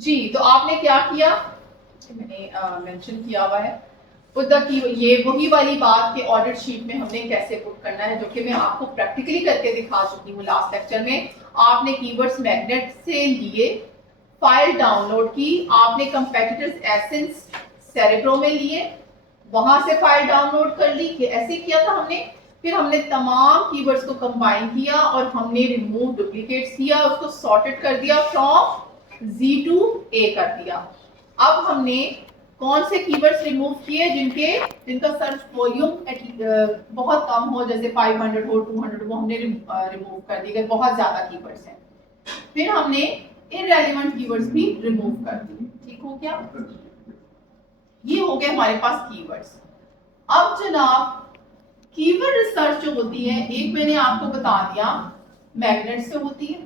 जी, तो आपने क्या किया, मैंने मेंशन किया हुआ है खुद की ये वही वाली बात कि ऑडिट शीट में हमने कैसे पुट करना है, जो कि मैं आपको प्रैक्टिकली करके दिखा चुकी हूँ लास्ट लेक्चर में। आपने कीवर्ड्स मैग्नेट से लिए, फाइल डाउनलोड की, आपने कंपेटिटर्स एसेंस सेरेब्रो में लिए, वहां से फाइल डाउनलोड कर ली, ऐसे किया था हमने। फिर हमने तमाम कीवर्ड्स को कंबाइन किया और हमने रिमूव डुप्लीकेट्स किया, उसको सॉर्टेड कर दिया, फ्रॉम जी टू ए कर दिया। अब हमने कौन से कीवर्ड्स रिमूव किए जिनका सर्च वॉल्यूम बहुत कम हो, जैसे 500 हो, 200 हो, हमने रिमूव कर दिए, बहुत ज्यादा कीवर्ड्स हैं। फिर हमने इनरेलेवेंट कीवर्ड्स भी रिमूव कर दिए। ठीक हो गया, ये हो गए हमारे पास कीवर्ड्स। अब जनाब कीवर्ड रिसर्च जो होती है, एक मैंने आपको बता दिया मैग्नेट से होती है,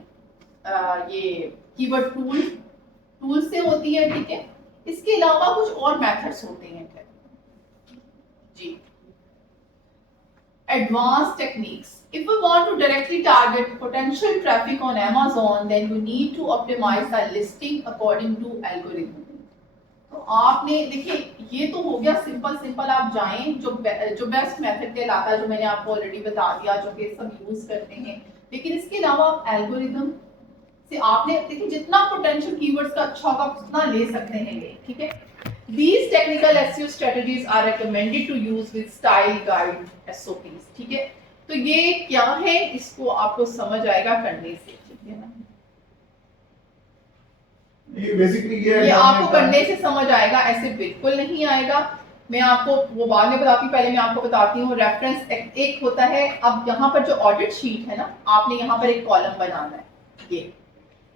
ये कीवर्ड टूल से होती है, ठीक है। इसके अलावा कुछ और मेथड्स होते हैं जी। Advanced techniques. If we want to directly target potential traffic on Amazon, then you need to optimize the listing according to algorithm. तो आपने देखिए, ये तो हो गया सिंपल आप जाएं जो बेस्ट मेथड कहलाता है, जो मैंने आपको ऑलरेडी बता दिया, जो कि सब यूज करते हैं। लेकिन इसके अलावा आप एल्गोरिदम से आपने देखिए जितना पोटेंशियल कीवर्ड्स का अच्छा होगा उतना ले सकते हैं ये, ठीक है। These technical SEO strategies are recommended to use with style guide SOPs, ठीक है। तो ये क्या है, इसको आपको समझ आएगा करने से, ठीक है ना। ये आपको करने से समझ आएगा, ऐसे बिल्कुल नहीं आएगा। मैं आपको वो बाद में बताती हूँ, पहले मैं आपको बताती हूँ। रेफरेंस एक होता है, अब यहाँ पर जो ऑडिट शीट है ना, आपने यहाँ पर एक कॉलम बनाना है। ये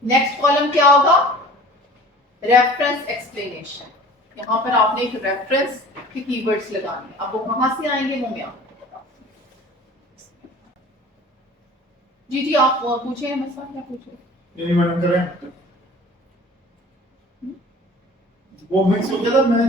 नेक्स्ट कॉलम क्या होगा, रेफरेंस एक्सप्लेनेशन। यहाँ पर आपने एक रेफरेंस के कीवर्ड्स लगाने, अब वो कहाँ से आएंगे वो मैं आपको बताऊँ। जी आप पूछे, मसला क्या पूछे। मैडम करें वो मिक्स हो गया था। मैं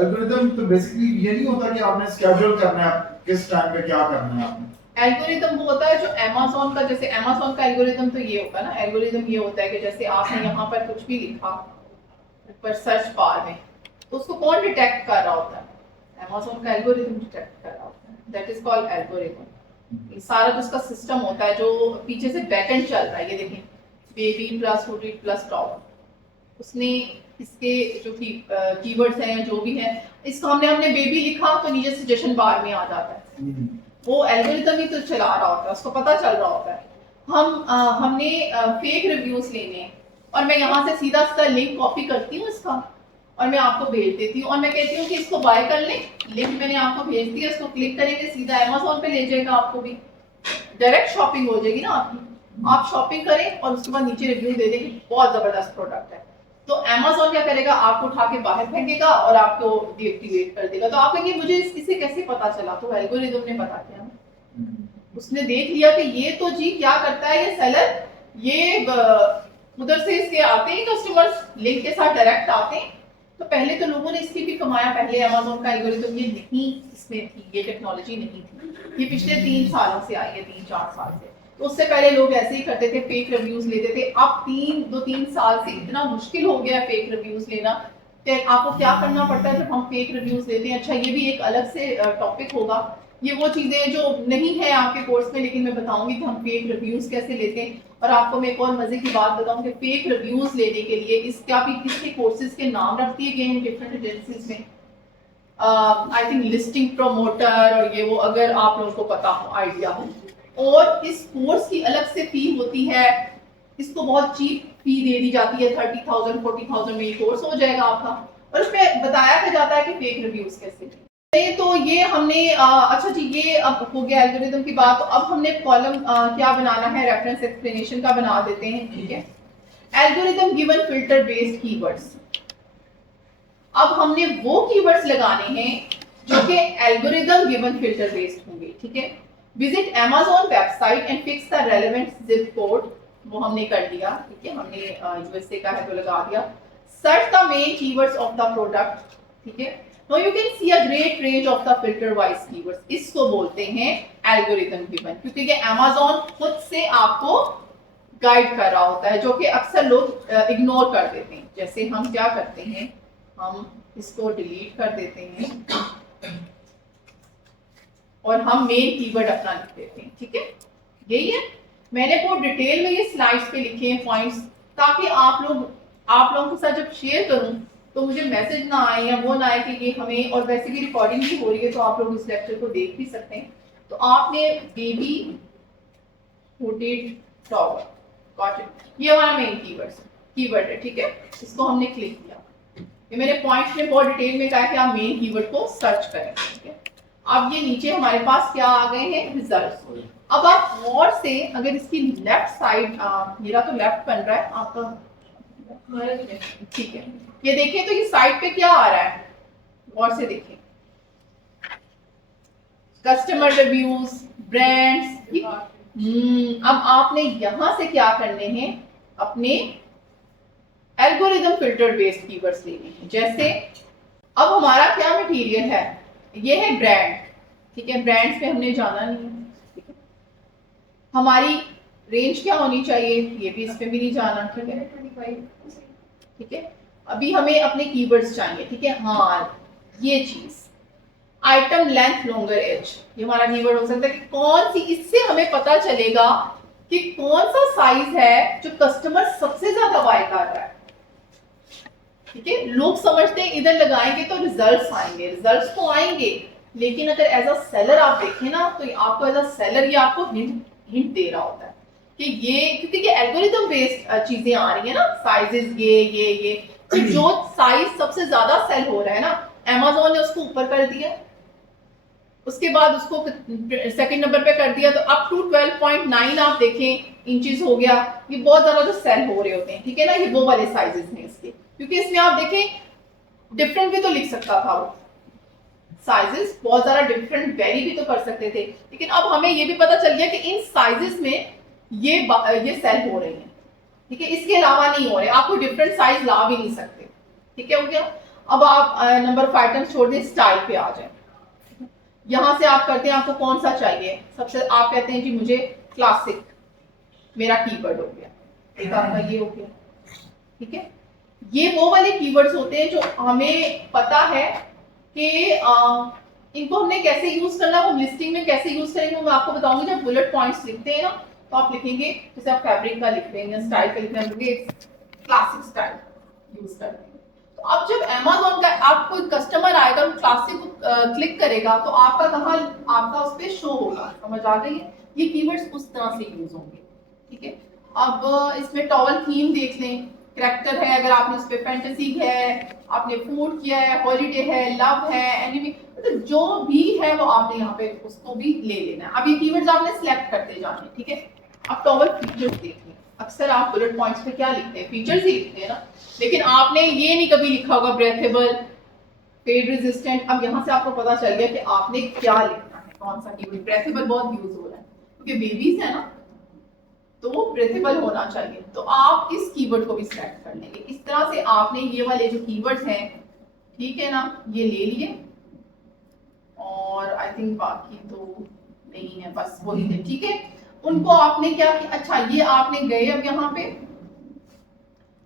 एल्गोरिदम तो बेसिकली ये नहीं होता कि आपने स्केड्यूल करना है किस टाइम पे क्या करना है आपने। एल्गोरिदम वो होता है जो अमेज़न का, जैसे अमेज़न का एल्गोरिदम तो ये होगा ना, एल्गोरिदम ये होता है कि जैसे आपने यहाँ पर कुछ भी लिखा ऊपर सर्च बार में, तो उसको कौन डिटेक्ट कर रहा होता है, अमेज़न का एल्गोरिदम डिटेक्ट कर रहा होता है, दैट इज कॉल्ड एल्गोरिदम। सारा जो उसका सिस्टम होता है, जो पीछे से बैकएंड चल रहा है, ये देखें baby plus hoodie plus top, उसने इसके जो कीवर्ड्स हैं जो भी है, इसको हमने बेबी लिखा तो नीचे सजेशन बार में आ जाता है। वो एल्गोरिथम ही तो चला रहा होता है, उसको पता चल रहा होता है। हमने फेक रिव्यूज लेने, और मैं यहाँ से सीधा सीधा लिंक कॉपी करती हूँ इसका, और मैं आपको भेज देती हूँ, और मैं कहती हूँ कि इसको बाय कर लें। लिंक मैंने आपको भेज दिया, इसको क्लिक करेंगे सीधा अमेज़न पे ले जाएगा, आपको भी डायरेक्ट शॉपिंग हो जाएगी ना आपकी। आप शॉपिंग करें और उसके बाद नीचे रिव्यू दे देंगे, बहुत जबरदस्त प्रोडक्ट है। तो अमेज़न क्या करेगा, आपको उठा के बाहर फेंकेगा और आपको डीएक्टिवेट कर देगा। तो आप कहेंगे मुझे इससे कैसे पता चला, तो एल्गोरिदम ने बता दिया, उसने देख लिया कि ये तो जी क्या करता है ये सेलर, ये उधर से इसके आते हैं कस्टमर्स, लिंक के साथ डायरेक्ट आते हैं। तो पहले तो लोगों ने इसकी भी कमाया, पहले अमेज़न का एल्गोरिदम ये नहीं इसमें थी, ये टेक्नोलॉजी नहीं थी, ये पिछले 3 सालों से आई है, 3-4 साल से। तो उससे पहले लोग ऐसे ही करते थे, फेक रिव्यूज लेते थे। अब 2-3 साल से इतना मुश्किल हो गया है फेक रिव्यूज लेना, कि आपको क्या करना पड़ता है जब हम फेक रिव्यूज लेते हैं। अच्छा, ये भी एक अलग से टॉपिक होगा, ये वो चीजें जो नहीं है आपके कोर्स में, लेकिन मैं बताऊंगी कि हम फेक रिव्यूज कैसे लेते हैं। और आपको मैं एक और मजे की बात बताऊं कि फेक रिव्यूज लेने के लिए इसका भी इसके कोर्सेज के नाम रख दिए गए हैं डिफरेंट एजेंसीज में। आई थिंक लिस्टिंग प्रमोटर और ये वो, अगर आप लोगों को पता हो, आइडिया हो। और इस कोर्स की अलग से फी होती है, इसको बहुत चीप फी दे दी जाती है, 30,000 40,000 में ये कोर्स हो जाएगा आपका। और उसमें बताया जाता है कि फेक रिव्यूज कैसे। तो ये हमने अच्छा जी, ये अब हो गया एल्गोरिदम की बात। तो अब हमने कॉलम क्या बनाना है, रेफरेंस एक्सप्लेनेशन का बना देते हैं, ठीक है। Algorithm given filter based keywords. अब हमने वो कीवर्ड्स लगाने हैं जो कि एल्गोरिदम गिवन फिल्टर बेस्ड होंगे, ठीक है। Visit Amazon website and fix the relevant zip code, वो हमने कर लिया, ठीक है। हमने यूएसए का है तो लगा दिया। Search the main keywords of the product, ठीक है। Now you can see a great range of the filter wise keywords. इसको बोलते हैं एल्गोरिथम गिवन, क्योंकि ये Amazon खुद से आपको गाइड कर रहा होता है, जो कि अक्सर लोग इग्नोर कर देते हैं। जैसे हम क्या करते हैं, हम इसको डिलीट कर देते हैं और हम मेन कीवर्ड अपना लिख देते हैं। ठीक है, यही है। मैंने बहुत डिटेल में ये स्लाइड्स पे लिखे हैं पॉइंट्स, ताकि आप लोगों के साथ जब शेयर करूं तो मुझे मैसेज ना आए या वो ना आए कि ये हमें, और वैसे भी रिकॉर्डिंग भी हो रही है तो आप लोग इस लेक्चर को देख भी सकते हैं। तो आपने baby hooded tower got it, ये हमारा मेन कीवर्ड है। ठीक है, इसको हमने क्लिक किया। ये मैंने पॉइंट्स में बहुत डिटेल में कहा कि आप मेन कीवर्ड को सर्च करें। ठीक है, अब ये नीचे हमारे पास क्या आ गए हैं, रिजल्ट्स। अब आप गौर से अगर इसकी लेफ्ट साइड, मेरा तो लेफ्ट बन रहा है, आपका ठीक है, ये देखें तो ये साइड पे क्या आ रहा है, गौर से देखें, कस्टमर रिव्यूज, ब्रांड्स। अब आपने यहां से क्या करने हैं, अपने एल्गोरिदम फिल्टर बेस्ड कीवर्ड्स लेने हैं। जैसे अब हमारा क्या मटेरियल है, ये है ब्रांड। ठीक है, ब्रांड्स पे हमने जाना नहीं है। ठीक है, हमारी रेंज क्या होनी चाहिए, ये भी इस पे भी नहीं जाना। ठीक है, ठीक है, अभी हमें अपने कीवर्ड्स चाहिए। ठीक है, हाँ ये चीज, आइटम लेंथ लॉन्गर एज, ये हमारा कीवर्ड हो सकता है कि कौन सी, इससे हमें पता चलेगा कि कौन सा साइज है जो कस्टमर सबसे ज्यादा बाय कर रहा है। ठीक है, लोग समझते हैं इधर लगाएंगे तो रिजल्ट्स आएंगे, रिजल्ट्स तो आएंगे, लेकिन अगर एज अ सेलर आप देखें ना, तो आपको एज अ सेलर ये आपको हिंट दे रहा होता है कि ये, क्योंकि ये एल्गोरिदम बेस्ड चीजें आ रही है ना, साइजेस ये तो जो साइज सबसे ज्यादा सेल हो रहा है ना, अमेज़न ने उसको ऊपर कर दिया, उसके बाद उसको सेकंड नंबर पे कर दिया, तो अप टू 12.9 आप देखें इंचेस हो गया। ये बहुत ज्यादा जो सेल हो रहे होते हैं। ठीक है ना, ये वो वाले साइजेस हैं इसके, क्योंकि इसमें आप देखें डिफरेंट भी तो लिख सकता था वो, साइजेस बहुत ज्यादा डिफरेंट वेरी भी तो कर सकते थे, लेकिन अब हमें ये भी पता चल गया कि इन साइजेस में ये सेल हो रही हैं। ठीक है, इसके अलावा नहीं हो रहे, आप कोई डिफरेंट साइज ला भी नहीं सकते। ठीक है, हो गया। अब आप नंबर ऑफ आइटम्स छोड़ दें, स्टाइल पे आ जाए। यहां से आप करते हैं आपको कौन सा चाहिए, सबसे आप कहते हैं जी मुझे क्लासिक, मेरा कीवर्ड हो गया, एक आपका ये हो गया। ठीक है, ये वो वाले कीवर्ड्स होते हैं जो हमें पता है कि इनको हमने कैसे यूज करना है, वो लिस्टिंग में कैसे यूज करेंगे वो मैं आपको बताऊंगी। जब बुलेट पॉइंट्स लिखते हैं ना, तो आप लिखेंगे, जैसे आप फैब्रिक का लिख रहे हैं, स्टाइल का लिख रहे हैं, क्लासिक स्टाइल यूज करते हैं। तो अब जब अमेज़न का आप कोई कस्टमर आएगा, क्लासिक को क्लिक करेगा, तो आपका कहाँ, आपका उस पर शो होगा। समझ आ गई है, ये कीवर्ड्स उस तरह से यूज होंगे। ठीक है, अब इसमें टॉवल थीम देख लें, कैरेक्टर है, अगर आपने उस पर फैंटेसी है, आपने फूड किया है, हॉलीडे है, लव है, एनिमी, मतलब जो भी है वो आपने यहाँ पे उसको भी ले लेना है। अब ये कीवर्ड्स आपने सिलेक्ट करते जाने। ठीक है, अब टॉवल फीचर्स देख लें। अक्सर आप बुलेट पॉइंट्स पे क्या लिखते हैं, फीचर्स ही लिखते हैं ना, लेकिन आपने ये नहीं कभी लिखा होगा ब्रेथेबल, फेड रेजिस्टेंट। अब यहाँ से आपको पता चल गया कि आपने क्या लिखना है, कौन सा कीवर्ड। ब्रेथेबल बहुत यूज हो रहा है क्योंकि बेबीज है ना, तो वो ब्रेथेबल होना चाहिए, तो आप इस कीवर्ड को भी सिलेक्ट कर लेंगे। इस तरह से आपने ये वाले जो कीवर्ड्स हैं, ठीक है ना, ये ले लिए, और आई थिंक बाकी तो नहीं है, बस वही थे। ठीक है, उनको आपने क्या किया, अच्छा ये आपने गए अब यहाँ पे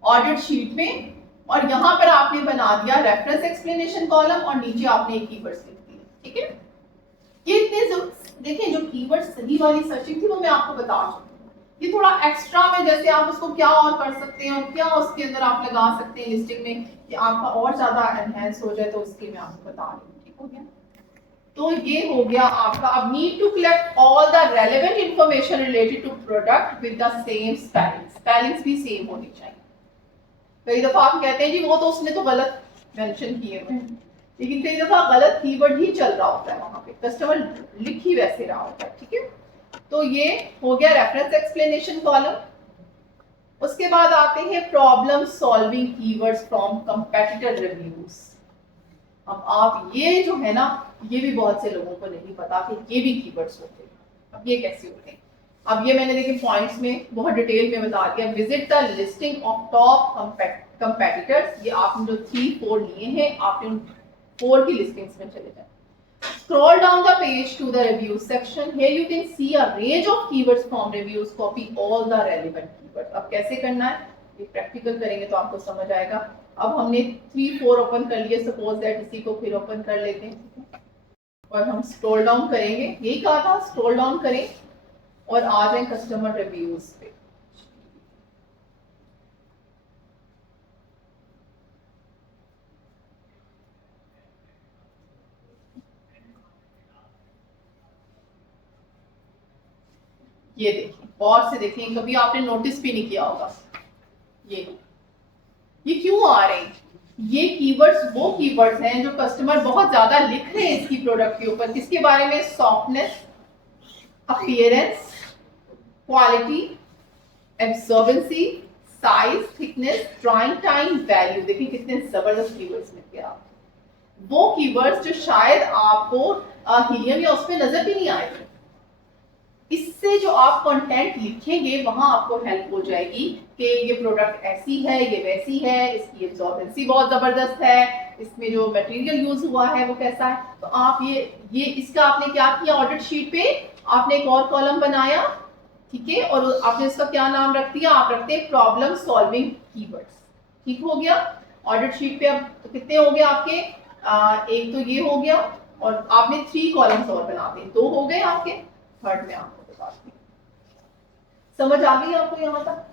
ऑर्डर शीट में, और यहाँ पर आपने बना दिया रेफरेंस एक्सप्लेनेशन कॉलम, और नीचे आपने कीवर्ड्स लिख दिए। ठीक है, ये इतने देखिए, जो कीवर्ड सही वाली सर्चिंग थी वो मैं आपको बता चुकी हूँ। ये थोड़ा एक्स्ट्रा में, जैसे आप उसको क्या और कर सकते हैं और क्या उसके अंदर आप लगा सकते हैं लिस्टिंग में कि आपका और ज्यादा एनहेंस हो जाए, तो उसकी मैं आपको बता रही हूँ। ठीक हो गया, तो ये हो गया आपका। अब need to collect all the relevant information related to product with the same spellings, spellings भी सेम होनी चाहिए। कई दफा आप कहते हैं जी वो तो उसने तो गलत मेंशन किए हुए हैं, लेकिन कई दफा गलत कीवर्ड ही चल रहा होता है वहां पे, कस्टमर लिख ही वैसे रहा होता है। ठीक है, तो ये हो गया रेफरेंस एक्सप्लेनेशन कॉलम। उसके बाद आते हैं problem solving keywords from competitor reviews. अब आप ये जो है ना, ये भी बहुत से लोगों को नहीं पता कि ये भी कीवर्ड्स होते हैं। अब ये कैसे होते हैं, अब ये मैंने देखिए पॉइंट्स में बहुत डिटेल में बता दिया। Visit the listing of top competitors, ये आपने जो 3-4 लिए हैं, आपने उन 4 की लिस्टिंग्स में चले जाए। Scroll down the page to the reviews section. Here you can see a range of keywords from reviews. Copy all the relevant keywords. Keywords. अब कैसे करना है ये प्रैक्टिकल करेंगे तो आपको समझ आएगा। अब हमने 3-4 ओपन कर लिए, सपोज दैट इसी को फिर ओपन कर लेते हैं और हम स्क्रॉल डाउन करेंगे, यही कहा था स्क्रॉल डाउन करें और आ जाए कस्टमर रिव्यूज पे। ये देखिए गौर से देखिए, कभी आपने नोटिस भी नहीं किया होगा ये क्यों आ रहे हैं। ये कीवर्ड्स वो कीवर्ड्स हैं जो कस्टमर बहुत ज्यादा लिख रहे हैं इसकी प्रोडक्ट के ऊपर। किसके बारे में? Softness, appearance, quality, absorbency, size, thickness, drawing time, value. देखिए कितने जबरदस्त कीवर्ड्स मिलते हैं आपको, वो कीवर्ड्स जो शायद आपको हीलियम या उस पर नजर भी नहीं आएगी। इससे जो आप कंटेंट लिखेंगे वहां आपको हेल्प हो जाएगी कि ये प्रोडक्ट ऐसी है, ये वैसी है, इसकी एब्जॉर्बेंसी बहुत जबरदस्त है, इसमें जो मटेरियल यूज हुआ है वो कैसा है। तो आप ये इसका आपने क्या किया, ऑडिट शीट पे आपने एक और कॉलम बनाया, ठीक है, और आपने इसका क्या नाम रख दिया, आप रखते हैं प्रॉब्लम सॉल्विंग कीवर्ड्स। ठीक हो गया। ऑडिट शीट पे अब तो कितने हो गए आपके, एक तो ये हो गया और आपने 3 कॉलम्स और बना दिए, 2 हो गए आपके। थर्ड में आपको बता दूं, समझ आ गई आपको यहाँ तक?